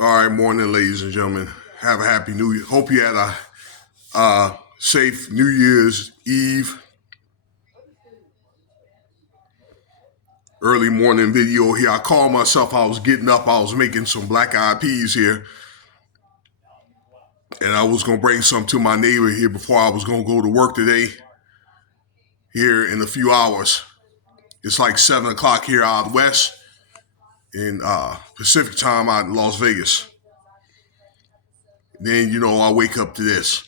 All right, morning, ladies and gentlemen. Have a happy New Year. Hope you had a safe New Year's Eve. Early morning video here. I called myself. I was getting up. I was making some black eyed peas here, and I was gonna bring some to my neighbor here before I was gonna go to work today. Here in a few hours. It's like 7 o'clock here out west in Pacific time out in Las Vegas. Then I wake up to this.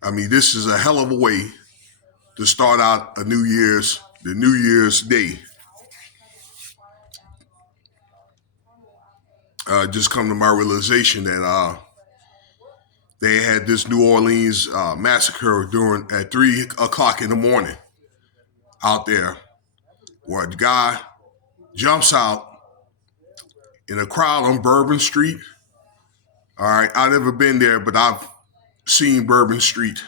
I mean, this is a hell of a way to start out the New Year's Day. Just come to my realization that they had this New Orleans massacre at 3 o'clock in the morning out there, where the guy jumps out in a crowd on Bourbon Street. All right, I've never been there, but I've seen Bourbon Street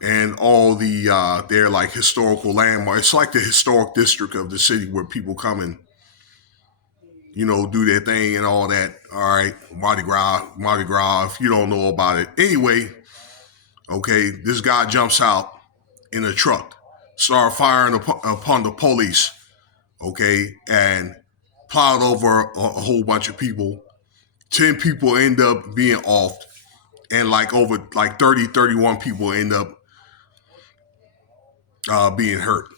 and all the their like historical landmarks. It's like the historic district of the city where people come and do their thing and all that. All right, Mardi Gras. If you don't know about it, anyway. Okay, this guy jumps out in a truck, start firing upon the police. Okay, and plowed over a whole bunch of people. 10 people end up being offed, and over 30, 31 people end up being hurt.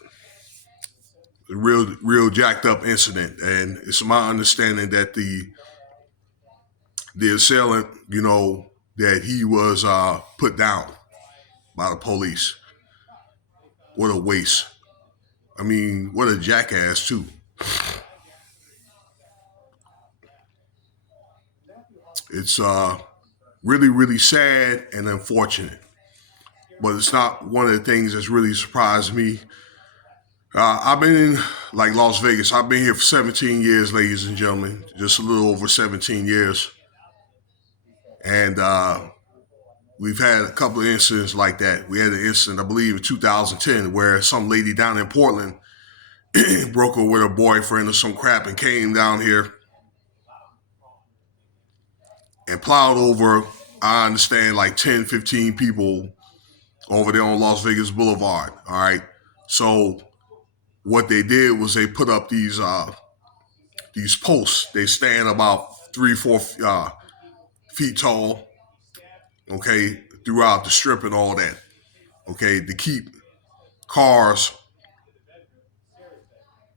A real jacked up incident, and it's my understanding that the assailant, that he was put down by the police. What a waste. I mean, what a jackass too. It's really, really sad and unfortunate. But it's not one of the things that's really surprised me. I've been in Las Vegas. I've been here for 17 years, ladies and gentlemen. Just a little over 17 years. And we've had a couple of incidents like that. We had an incident, I believe, in 2010 where some lady down in Portland broke her with her boyfriend or some crap and came down here and plowed over, I understand, 10, 15 people over there on Las Vegas Boulevard. All right. So what they did was they put up these posts. They stand about 3-4 feet tall, okay, throughout the strip and all that, okay, to keep cars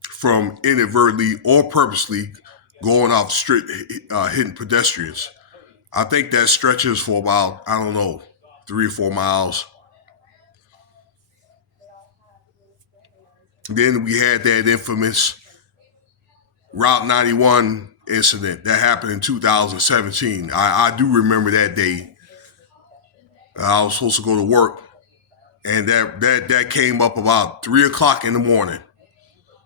from inadvertently or purposely going off the street, hitting pedestrians. I think that stretches for about, 3 or 4 miles. Then we had that infamous Route 91 incident that happened in 2017. I do remember that day. I was supposed to go to work, and that came up about 3 o'clock in the morning.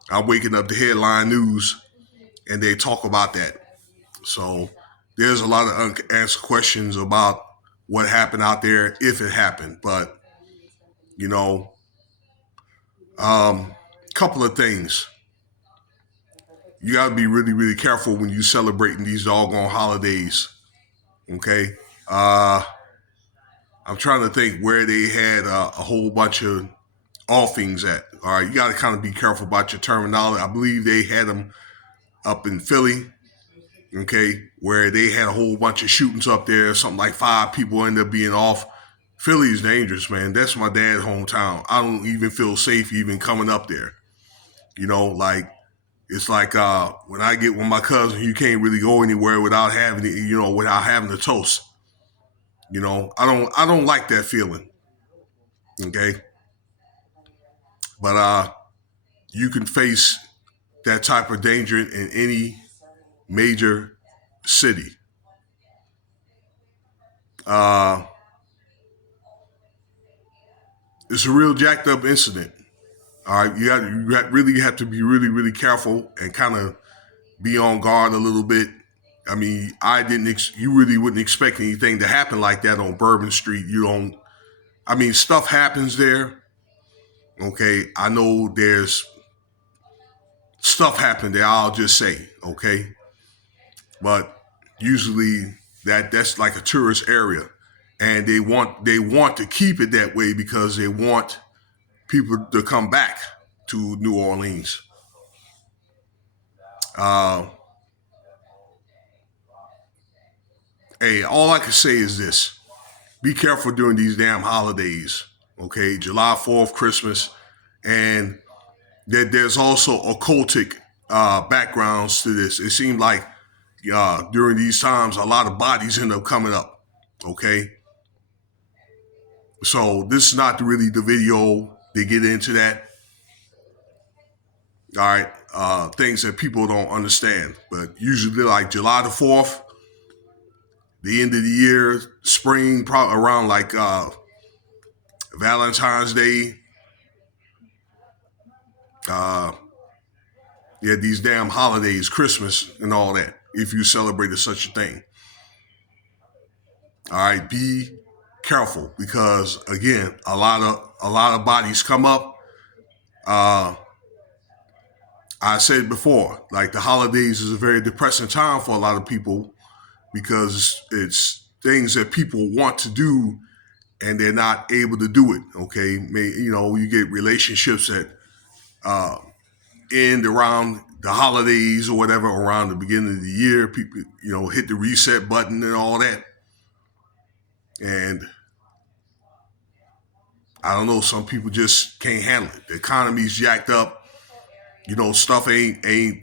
I'm waking up the headline news, and they talk about that. So there's a lot of unanswered questions about what happened out there, if it happened. But, couple of things. You got to be really, really careful when you celebrating these doggone holidays. Okay? I'm trying to think where they had a whole bunch of offings at. All right, you got to kind of be careful about your terminology. I believe they had them up in Philly, okay, where they had a whole bunch of shootings up there. Something like 5 people ended up being off. Philly is dangerous, man. That's my dad's hometown. I don't even feel safe even coming up there. It's like when I get with my cousin, you can't really go anywhere without having it, without having the toast. I don't like that feeling. Okay. But you can face that type of danger in any major city. It's a real jacked up incident. All right, you really have to be really, really careful and kind of be on guard a little bit. I mean, you really wouldn't expect anything to happen like that on Bourbon Street. Stuff happens there. Okay, I know there's stuff happened there. I'll just say, okay, but usually that's like a tourist area, and they want to keep it that way because they want people to come back to New Orleans. Uh, hey, all I can say is this: be careful during these damn holidays. Okay, July 4th, Christmas, and that there's also occultic backgrounds to this. It seemed like during these times, a lot of bodies end up coming up. Okay, so this is not really the video to get into that. All right, things that people don't understand, but usually like July the 4th, the end of the year, spring, probably around like Valentine's Day. Uh, yeah, these damn holidays, Christmas and all that. If you celebrated such a thing, all right, be careful because again, a lot of bodies come up. Uh, I said before, like the holidays is a very depressing time for a lot of people because it's things that people want to do and they're not able to do it. Okay, you get relationships that uh, end around the holidays or whatever, around the beginning of the year. People, hit the reset button and all that. And I don't know, some people just can't handle it. The economy's jacked up. Stuff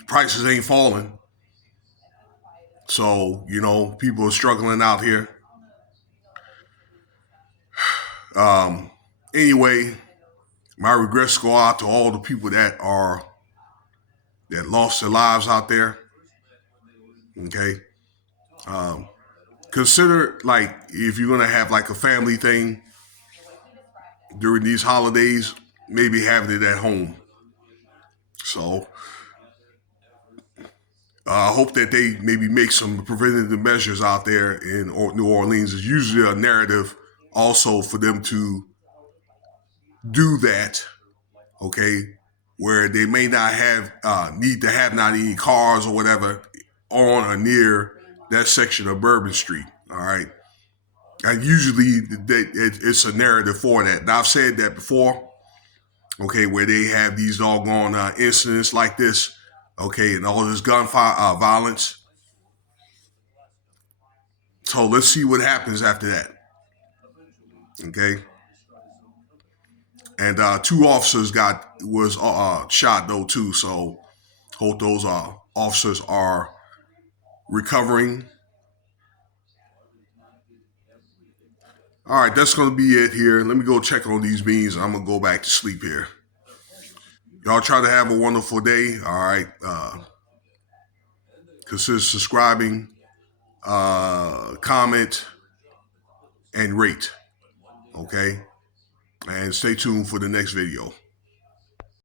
prices ain't falling. So, people are struggling out here. Um, anyway, my regrets go out to all the people that lost their lives out there. Okay. Um, consider like if you're gonna have like a family thing during these holidays, maybe having it at home. So I hope that they maybe make some preventative measures out there in New Orleans. It's usually a narrative also for them to do that, okay, where they may not have need to have not any cars or whatever on or near that section of Bourbon Street. All right, and usually it's a narrative for that. Now I've said that before, okay, where they have these doggone incidents like this, okay, and all this gunfire violence. So let's see what happens after that, okay. And two officers was shot though too. So hope those officers are recovering. All right, that's going to be it here. Let me go check on these beans and I'm going to go back to sleep here. Y'all try to have a wonderful day. All right. Consider subscribing, comment, and rate. Okay. And stay tuned for the next video.